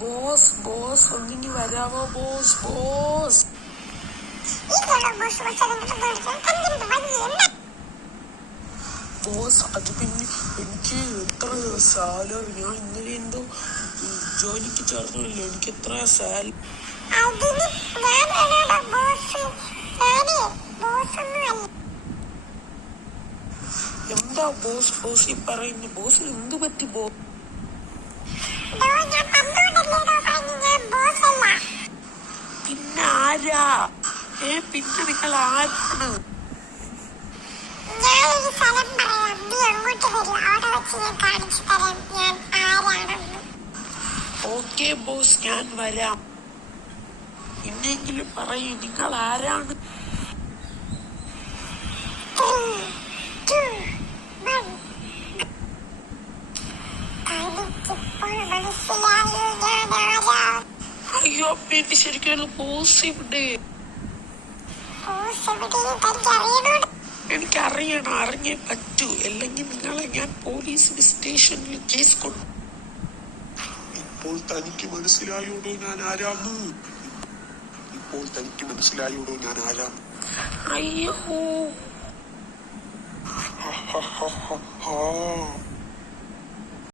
Boss boss ഒന്നിങ്ങി വരാമോ boss boss? Boss അത് പിന്നെ എനിക്ക് എത്ര സാലറി, ഞാൻ ഇന്നലെ എന്തോ ജോലിക്ക് ചേർന്നില്ല, എനിക്ക് എത്ര സാലറി? എന്താ ബോസ് ബോസ് ഈ പറയുന്നു? ബോസിന് എന്ത് പറ്റി ബോസ്? പിന്നെ ആരാ? പിന്നെ നിങ്ങൾ ആരാണ്? ഓക്കെ ബോസ്, ഞാൻ വരാം. പിന്നെങ്കിലും പറയൂ, നിങ്ങൾ ആരാണ്? അയ്യോ പിന്നെ ശരിക്കും ബോസ് ഇവിടെ? എനിക്കറിയണം, അറിഞ്ഞേ പറ്റൂ, അല്ലെങ്കിൽ നിങ്ങളെ ഞാൻ പോലീസിന് സ്റ്റേഷനിൽ കേസ് കൊടുക്കും. ഇപ്പോൾ തനിക്ക് മനസ്സിലായോടോ ഞാൻ ആരാണ്? ഇപ്പോൾ തനിക്ക് മനസ്സിലായോടോ ഞാൻ ആരാണ്? അയ്യോ